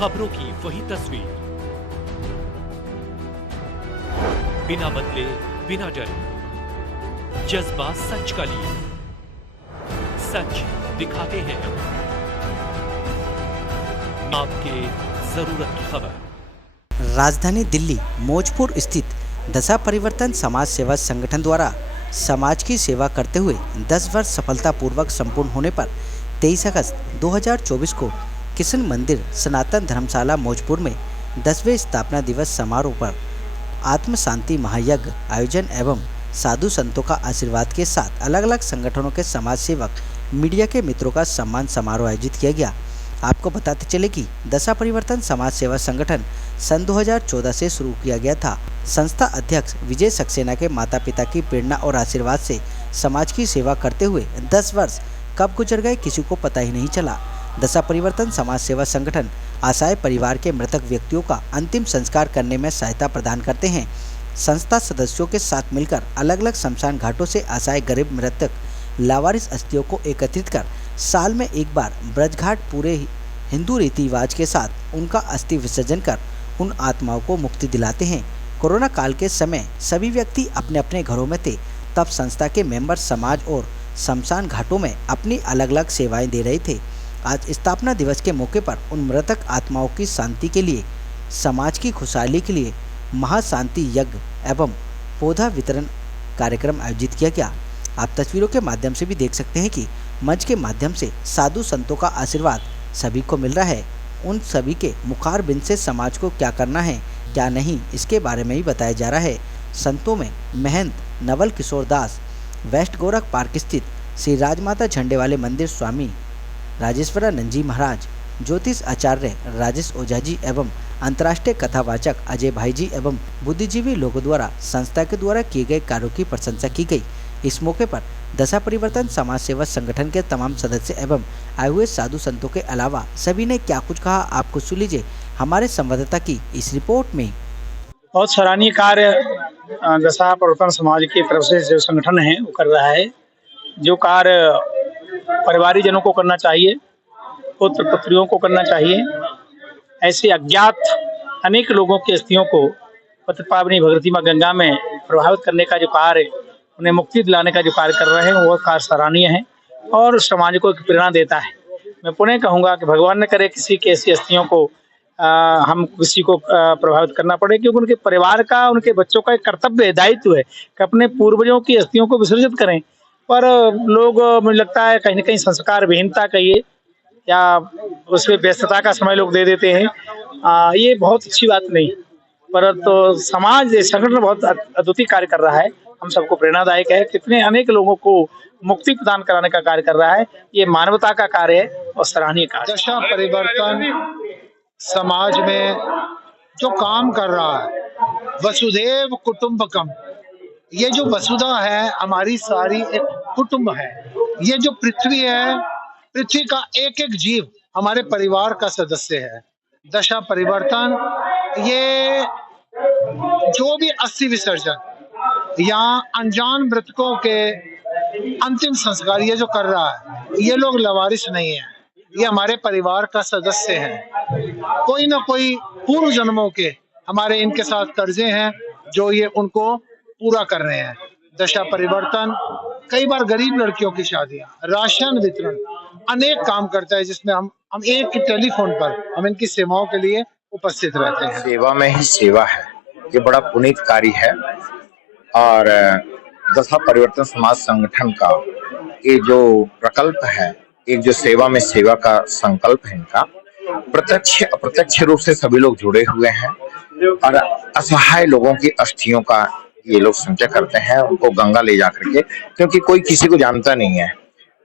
खबरों की वही तस्वीर, बिना बदले बिना डरे, जज्बा सच का लिए, सच दिखाते हैं आपके जरूरत की खबर। राजधानी दिल्ली मौजपुर स्थित दशा परिवर्तन समाज सेवा संगठन द्वारा समाज की सेवा करते हुए 10 वर्ष सफलतापूर्वक संपूर्ण होने पर 23 अगस्त 2024 को किशन मंदिर सनातन धर्मशाला मौजपुर में 10वें स्थापना दिवस समारोह पर आत्म शांति महायज्ञ आयोजन एवं साधु संतों का आशीर्वाद के साथ अलग अलग संगठनों के समाज सेवक मीडिया के मित्रों का सम्मान समारोह आयोजित किया गया। आपको बताते चले कि दशा परिवर्तन समाज सेवा संगठन सन 2014 से शुरू किया गया था। संस्था अध्यक्ष विजय सक्सेना के माता पिता की प्रेरणा और आशीर्वाद से समाज की सेवा करते हुए 10 वर्ष कब गुजर गए किसी को पता ही नहीं चला। दशा परिवर्तन समाज सेवा संगठन असहाय परिवार के मृतक व्यक्तियों का अंतिम संस्कार करने में सहायता प्रदान करते हैं। संस्था सदस्यों के साथ मिलकर अलग अलग शमशान घाटों से असहाय गरीब मृतक लावारिस अस्थियों को एकत्रित कर साल में एक बार ब्रजघाट पूरे हिंदू रीति रिवाज के साथ उनका अस्थि विसर्जन कर उन आत्माओं को मुक्ति दिलाते हैं। कोरोना काल के समय सभी व्यक्ति अपने अपने घरों में थे, तब संस्था के मेंबर समाज और शमशान घाटों में अपनी अलग अलग सेवाएं दे रहे थे। आज स्थापना दिवस के मौके पर उन मृतक आत्माओं की शांति के लिए समाज की खुशहाली के लिए महाशांति यज्ञ एवं पौधा वितरण कार्यक्रम आयोजित किया गया। आप तस्वीरों के माध्यम से भी देख सकते हैं कि मंच के माध्यम से साधु संतों का आशीर्वाद सभी को मिल रहा है। उन सभी के मुखारबिंद से समाज को क्या करना है क्या नहीं इसके बारे में ही बताया जा रहा है। संतों में महंत नवल किशोर दास, वेस्ट गोरख पार्क स्थित श्री राजमाता झंडे वाले मंदिर स्वामी राजेश्वरानंद जी महाराज, ज्योतिष आचार्य राजेश ओझा जी एवं अंतर्राष्ट्रीय कथावाचक अजय भाई जी एवं बुद्धिजीवी लोगों द्वारा संस्था के द्वारा किए गए कार्यों की प्रशंसा की गई। इस मौके पर दशा परिवर्तन समाज सेवा संगठन के तमाम सदस्य एवं आए हुए साधु संतों के अलावा सभी ने क्या कुछ कहा, आपको सुन लीजिए हमारे संवाददाता की इस रिपोर्ट में। बहुत सराहनीय कार्य दशा परिवर्तन समाज की तरफ से जो संगठन है वो कर रहा है। जो कार्य परिवारी जनों को करना चाहिए, पुत्र पुत्रियों को करना चाहिए, ऐसे अज्ञात अनेक लोगों की अस्थियों को पति पावनी भगवती माँ गंगा में प्रभावित करने का जो कार्य, उन्हें मुक्ति दिलाने का जो कार्य कर रहे हैं वो कार्य सराहनीय है और समाज को एक प्रेरणा देता है। मैं पुनः कहूँगा कि भगवान न करे किसी की ऐसी अस्थियों को हम किसी को प्रभावित करना पड़े, क्योंकि उनके परिवार का, उनके बच्चों का एक कर्तव्य है, दायित्व है कि अपने पूर्वजों की अस्थियों को विसर्जित करें। पर लोग, मुझे लगता है कहीं न कहीं संस्कार विहीनता कहिए या उसमें व्यस्तता का समय लोग दे देते हैं। ये बहुत अच्छी बात नहीं, परंतु समाज संगठन बहुत अद्वितीय कार्य कर रहा है, हम सबको प्रेरणादायक है। कितने अनेक लोगों को मुक्ति प्रदान कराने का कार्य कर रहा है, ये मानवता का कार्य है और सराहनीय कार्य। दशा परिवर्तन समाज में जो काम कर रहा है, वसुधैव कुटुंबकम, ये जो वसुधा है हमारी सारी एक कुटुंब है। ये जो पृथ्वी है, पृथ्वी का एक एक जीव हमारे परिवार का सदस्य है। दशा परिवर्तन ये जो भी अस्थि विसर्जन या अनजान मृतकों के अंतिम संस्कार ये जो कर रहा है, ये लोग लवारिस नहीं है, ये हमारे परिवार का सदस्य है। कोई ना कोई पूर्व जन्मों के हमारे इनके साथ कर्जे हैं जो ये उनको पूरा कर रहे हैं। दशा परिवर्तन कई बार गरीब लड़कियों की शादियां, राशन वितरण, अनेक काम करता है जिसमें हम एक टेलीफोन पर हम इनकी सेवाओं के लिए उपस्थित रहते हैं। सेवा में ही सेवा है, ये बड़ा पुनीत कार्य है। और दशा परिवर्तन समाज संगठन का ये जो प्रकल्प है, एक जो सेवा में सेवा का संकल्प है, इनका प्रत्यक्ष अप्रत्यक्ष रूप से सभी लोग जुड़े हुए हैं और असहाय लोगों की अस्थियों का ये लोग संचय करते हैं, उनको गंगा ले जाकर के, क्योंकि कोई किसी को जानता नहीं है।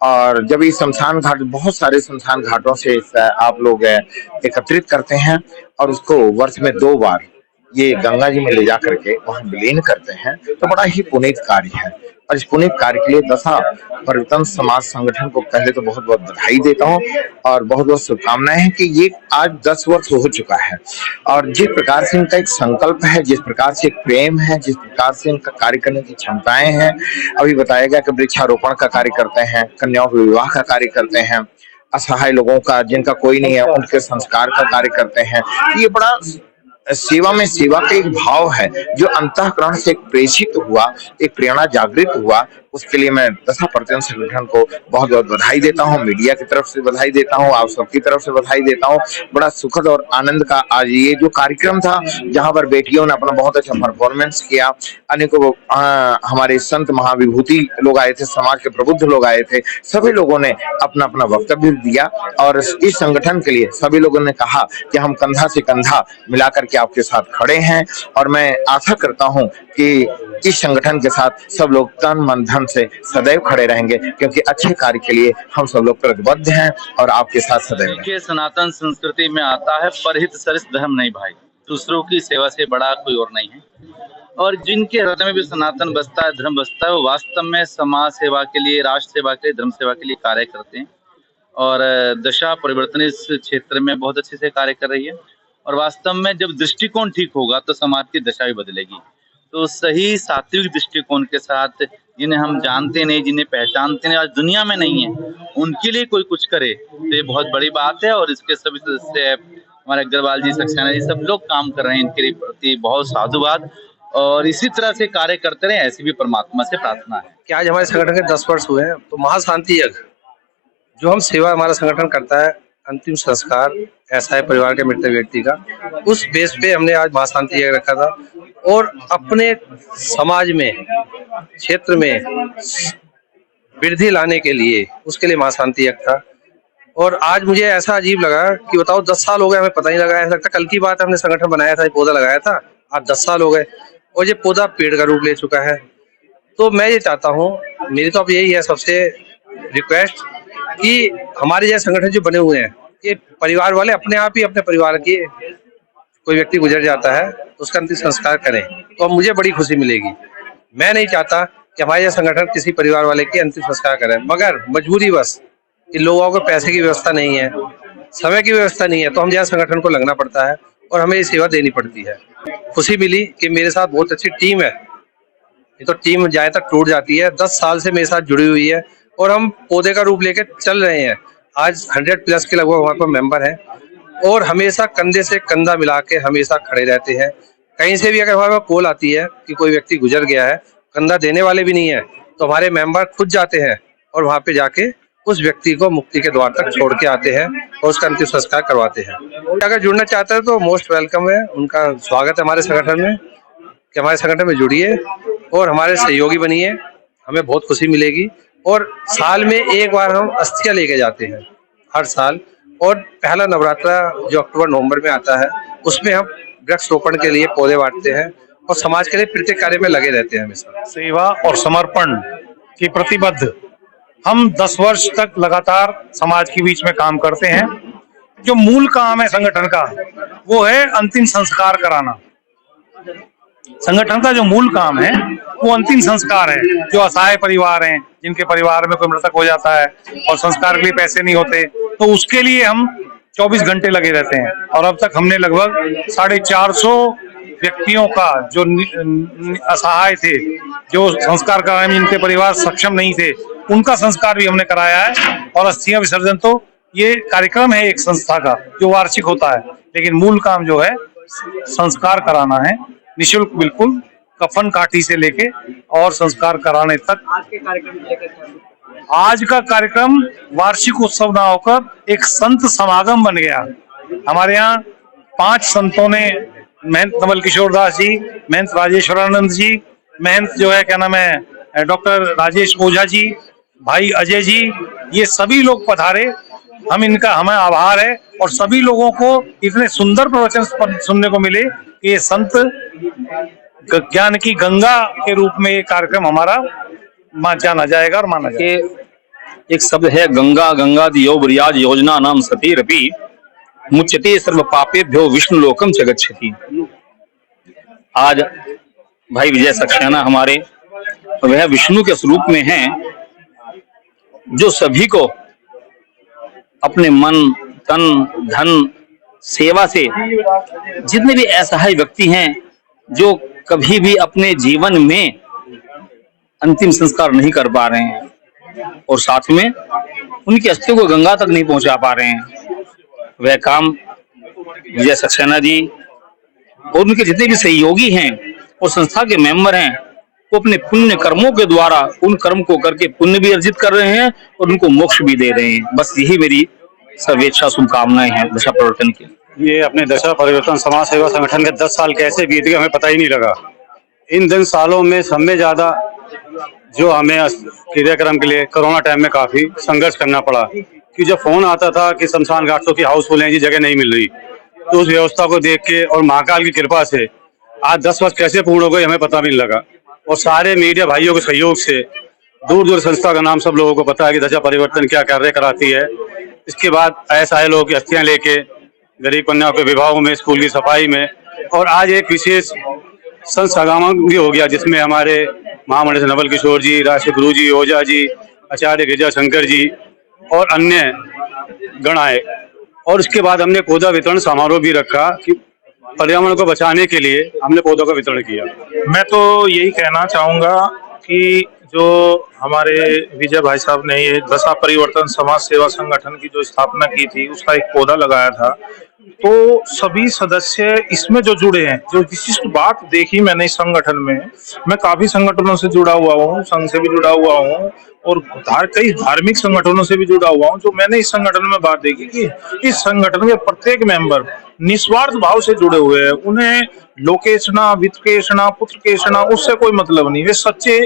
और जब ये शमशान घाट, बहुत सारे शमशान घाटों से आप लोग एकत्रित करते हैं और उसको वर्ष में 2 बार ये गंगा जी में ले जा करके वहां विलीन करते हैं, तो बड़ा ही पुनीत कार्य है। और इस पुनीत कार्य के लिए दशा परिवर्तन समाज संगठन को पहले तो बहुत बहुत बधाई देता हूँ और बहुत बहुत शुभकामनाएं हैं कि ये आज 10 वर्ष हो चुका है। और जिस प्रकार से इनका एक संकल्प है, जिस प्रकार से एक प्रेम है, जिस प्रकार से इनका कार्य करने की क्षमताएं हैं, अभी बताया गया कि वृक्षारोपण का कार्य करते हैं, कन्याओं के विवाह का कार्य करते हैं असहाय लोगों का, जिनका कोई नहीं है, उनके संस्कार का कार्य करते हैं। ये बड़ा सेवा में सेवा का एक भाव है जो अंतःकरण से प्रेषित हुआ, एक प्रेरणा जागृत हुआ। उसके लिए मैं दशा परिवर्तन संगठन को बहुत बहुत बधाई देता हूँ, मीडिया की तरफ से बधाई देता हूँ, आप सबकी तरफ से बधाई देता हूँ। बड़ा सुखद और आनंद का आज ये जो कार्यक्रम था, जहां पर बेटियों ने अपना बहुत अच्छा परफॉर्मेंस किया। अनेकों हमारे संत महाविभूति लोग आए थे, समाज के प्रबुद्ध लोग आए थे, सभी लोगों ने अपना अपना वक्तव्य दिया और इस संगठन के लिए सभी लोगों ने कहा कि हम कंधा से कंधा मिलाकर के आपके साथ खड़े हैं। और मैं आशा करता हूं कि इस संगठन के साथ सब लोग तन मन धन से सदैव खड़े रहेंगे, क्योंकि अच्छे कार्य के लिए हम सब लोग प्रतिबद्ध हैं और आपके साथ सदैव हैं। देखिए, सनातन संस्कृति में आता है परहित सरिस धर्म नहीं भाई, दूसरों की सेवा से बड़ा कोई और नहीं है। और जिनके हृदय में भी सनातन बसता है, धर्म बसता है, वो वास्तव में समाज सेवा के लिए, राष्ट्र सेवा के लिए, धर्म सेवा के लिए कार्य करते हैं। और दशा परिवर्तन इस क्षेत्र में बहुत अच्छे से कार्य कर रही है। और वास्तव में जब दृष्टिकोण ठीक होगा तो समाज की दशा भी बदलेगी। तो सही सात्विक दृष्टिकोण के साथ, जिन्हें हम जानते नहीं, जिन्हें पहचानते नहीं, आज दुनिया में नहीं है, उनके लिए कोई कुछ करे तो ये बहुत बड़ी बात है। और इसके सभी सदस्य हमारे अग्रवाल जी, सक्सेना जी, सब लोग काम कर रहे हैं, इनके प्रति बहुत साधुवाद। और इसी तरह से कार्य करते रहे, ऐसी भी परमात्मा से प्रार्थना है। कि आज हमारे संगठन के 10 वर्ष हुए हैं, तो महाशांति यज्ञ जो हम सेवा हमारा संगठन करता है, अंतिम संस्कार असहाय परिवार के मृत व्यक्ति का, उस बेस पे हमने आज महाशांति यज्ञ रखा था। और अपने समाज में, क्षेत्र में वृद्धि लाने के लिए, उसके लिए महाशांति यज्ञ था। और आज मुझे ऐसा अजीब लगा कि बताओ 10 साल हो गए, हमें पता नहीं लगा। ऐसा लगता कल की बात है, हमने संगठन बनाया था, पौधा लगाया था, आज 10 साल हो गए और ये पौधा पेड़ का रूप ले चुका है। तो मैं ये चाहता हूँ, मेरी तो अब यही है सबसे रिक्वेस्ट कि हमारे जैसे संगठन जो बने हुए हैं, ये परिवार वाले अपने आप ही अपने परिवार की, कोई व्यक्ति गुजर जाता है तो उसका अंतिम संस्कार करें, तो अब मुझे बड़ी खुशी मिलेगी। मैं नहीं चाहता कि हमारे यह संगठन किसी परिवार वाले की अंतिम संस्कार करें, मगर मजबूरी बस इन लोगों को पैसे की व्यवस्था नहीं है, समय की व्यवस्था नहीं है, तो हम जैसे संगठन को लगना पड़ता है और हमें ये सेवा देनी पड़ती है। खुशी मिली कि मेरे साथ बहुत अच्छी टीम है। ये तो टीम जाए तक टूट जाती है, 10 साल से मेरे साथ जुड़ी हुई है और हम पौधे का रूप लेकर चल रहे हैं। आज 100+ के लगभग हमारे पास मेंबर हैं और हमेशा कंधे से कंधा मिला के हमेशा खड़े रहते हैं। कहीं से भी अगर हमारे पास कॉल आती है कि कोई व्यक्ति गुजर गया है, कंधा देने वाले भी नहीं है, तो हमारे मेंबर खुद जाते हैं और वहाँ पे जाके उस व्यक्ति को मुक्ति के द्वार तक छोड़ के आते हैं और उसका अंतिम संस्कार करवाते हैं। अगर जुड़ना चाहते हैं तो मोस्ट वेलकम है, उनका स्वागत है हमारे संगठन में, कि हमारे संगठन में जुड़िए और हमारे सहयोगी बनिए, हमें बहुत खुशी मिलेगी। और साल में एक बार हम अस्थियां लेके जाते हैं हर साल, और पहला नवरात्रा जो अक्टूबर नवंबर में आता है, उसमें हम वृक्ष रोपण के लिए पौधे बांटते हैं और समाज के लिए प्रत्येक कार्य में लगे रहते हैं हमेशा। सेवा और समर्पण के प्रतिबद्ध हम 10 वर्ष तक लगातार समाज के बीच में काम करते हैं। जो मूल काम है संगठन का, वो है अंतिम संस्कार कराना। संगठन का जो मूल काम है वो अंतिम संस्कार है। जो असहाय परिवार हैं, जिनके परिवार में कोई मृतक हो जाता है और संस्कार के लिए पैसे नहीं होते, तो उसके लिए हम 24 घंटे लगे रहते हैं। और अब तक हमने लगभग 450 व्यक्तियों का जो असहाय थे, जो संस्कार कराने में जिनके परिवार सक्षम नहीं थे, उनका संस्कार भी हमने कराया है। और अस्थियां विसर्जन तो ये कार्यक्रम है एक संस्था का जो वार्षिक होता है, लेकिन मूल काम जो है संस्कार कराना है, निःशुल्क बिल्कुल, कफन काठी से लेके और संस्कार कराने तक। आज का कार्यक्रम वार्षिक उत्सव ना होकर एक संत समागम बन गया। हमारे यहाँ 5 संतों ने, महंत नवल किशोर दास जी, महंत राजेश्वरानंद जी, महंत जो है क्या नाम है डॉक्टर राजेश ओझा जी, भाई अजय जी, ये सभी लोग पधारे। हमें आभार है। और सभी लोगों को इतने सुंदर प्रवचन सुनने को मिले कि ये संत ज्ञान की गंगा के रूप में ये कार्यक्रम हमारा जाना जाएगा और माना जाएगा। एक शब्द है गंगा, गंगा दियो ब्रियाज योजना नाम सतीरपि मुच्यते सर्व पापेभ्यो विष्णु लोकम च गच्छति। आज भाई विजय सक्सेना हमारे, वह विष्णु के स्वरूप में हैं, जो सभी को अपने मन, तन, धन, सेवा से, जितने भी असहाय व्यक्ति हैं जो कभी भी अपने जीवन में अंतिम संस्कार नहीं कर पा रहे हैं, और साथ में उनकी अस्थियों को गंगा तक नहीं पहुंचा पा रहे हैं। वह काम विजय सक्सेना जी और उनके जितने भी सहयोगी हैं और संस्था के मेंबर हैं वो अपने पुण्य कर्मों के द्वारा उन कर्म को करके पुण्य भी अर्जित कर रहे हैं और उनको मोक्ष भी दे रहे हैं। बस यही मेरी सर्वेच्छा शुभकामनाएं हैं दशा परिवर्तन की। ये अपने दशा परिवर्तन समाज सेवा संगठन के 10 साल कैसे बीत गए हमें पता ही नहीं लगा। इन 10 सालों में सब में ज्यादा जो हमें क्रियाक्रम के लिए कोरोना टाइम में काफी संघर्ष करना पड़ा कि जब फोन आता था कि शमशान घाटों की हाउसफुल है जी, जगह नहीं मिल रही, तो उस व्यवस्था को देख के और महाकाल की कृपा से आज 10 वर्ष कैसे पूर्ण हो गए हमें पता भी नहीं लगा। और सारे मीडिया भाइयों के सहयोग से दूर दूर संस्था का नाम सब लोगों को पता है कि दशा परिवर्तन क्या कार्य कराती है। इसके बाद ऐसा लोगों की अस्थियां लेके गरीब कन्याओं के विवाहों में, स्कूल की सफाई में, और आज एक विशेष संस्थागमन भी हो गया जिसमें हमारे महामंडल नवल किशोर जी, राष्ट्रीय गुरु जी, ओझा जी, आचार्य गिरिजा शंकर जी और अन्य गण आए। और उसके बाद हमने पौधा वितरण समारोह भी रखा कि पर्यावरण को बचाने के लिए हमने पौधों का वितरण किया। मैं तो यही कहना चाहूंगा कि जो हमारे विजय भाई साहब ने ये दशा परिवर्तन समाज सेवा संगठन की जो स्थापना की थी उसका एक पौधा लगाया था, तो सभी सदस्य इसमें जो जुड़े हैं, जो विशिष्ट बात देखी मैंने इस संगठन में, मैं काफी संगठनों से जुड़ा हुआ हूँ, संघ से भी जुड़ा हुआ हूँ और कई धार्मिक संगठनों से भी जुड़ा हुआ हूँ। जो मैंने इस संगठन में बात देखी कि इस संगठन के प्रत्येक मेंबर निस्वार्थ भाव से जुड़े हुए हैं। उन्हें लोकेशना, वित्तकेशना, पुत्रकेशना उससे कोई मतलब नहीं। वे सच्चे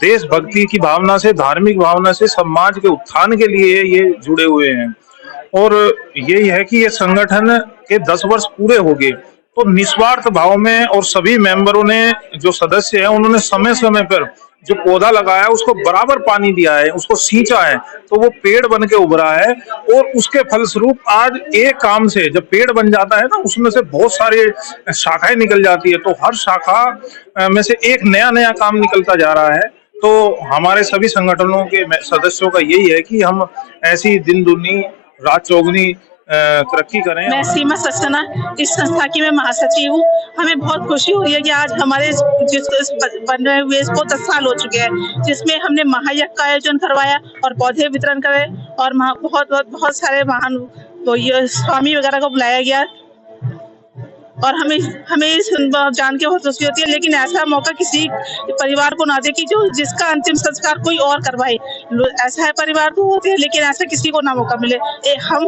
देशभक्ति की भावना से, धार्मिक भावना से समाज के उत्थान के लिए ये जुड़े हुए हैं। और यही है कि ये संगठन के 10 वर्ष पूरे हो गए तो निस्वार्थ भाव में और सभी मेंबरों ने, जो सदस्य हैं, उन्होंने समय समय पर जो पौधा लगाया उसको बराबर पानी दिया है, उसको सींचा है, तो वो पेड़ बन के उभरा है। और उसके फलस्वरूप आज एक काम से जब पेड़ बन जाता है ना, उसमें से बहुत सारी शाखाएं निकल जाती है, तो हर शाखा में से एक नया नया काम निकलता जा रहा है। तो हमारे सभी संगठनों के सदस्यों का यही है कि हम ऐसी दिन दुनी रात चौगुनी तरक्की करें। मैं सीमा सक्सेना इस संस्था की मैं महासचिव हूँ। हमें बहुत खुशी हो रही है कि आज हमारे बन रहे हुए इसको 10 साल हो चुके हैं, जिसमें हमने महायज्ञ का आयोजन करवाया और पौधे वितरण करे और बहुत सारे महान स्वामी वगैरह को बुलाया गया। और हमें जान के बहुत खुशी होती है, लेकिन ऐसा मौका किसी परिवार को ना दे कि जो जिसका अंतिम संस्कार कोई और करवाए। ऐसा है परिवार को होते हैं, लेकिन ऐसा किसी को ना मौका मिले। हम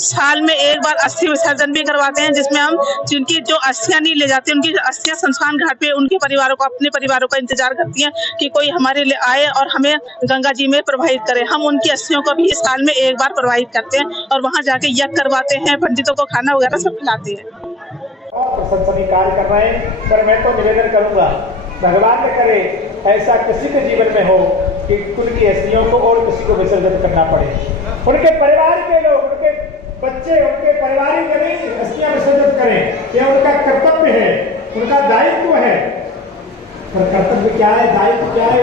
साल में एक बार अस्थि विसर्जन भी करवाते हैं, जिसमें हम जिनकी जो अस्थियां नहीं ले जाती उनकी अस्थियां शमशान घाट पे उनके परिवारों को, अपने परिवारों का इंतजार करती हैं कि कोई हमारे लिए आए और हमें गंगा जी में प्रवाहित करे। हम उनकी अस्थियों को भी साल में एक बार प्रवाहित करते हैं और वहाँ जाके यज्ञ करवाते हैं, पंडितों को खाना वगैरह सब खिलाते हैं। प्रशंसनीय कार्य कर रहे हैं, पर मैं तो निवेदन करूंगा, भगवान न करे ऐसा किसी के जीवन में हो कि उनकी अस्थियों को और किसी को विसर्जन करना पड़े। उनके परिवार के लोग, उनके बच्चे, उनके परिवारिक जन अस्थियां विसर्जित करें, यह उनका कर्तव्य है, उनका दायित्व है। पर कर्तव्य क्या है, दायित्व क्या है?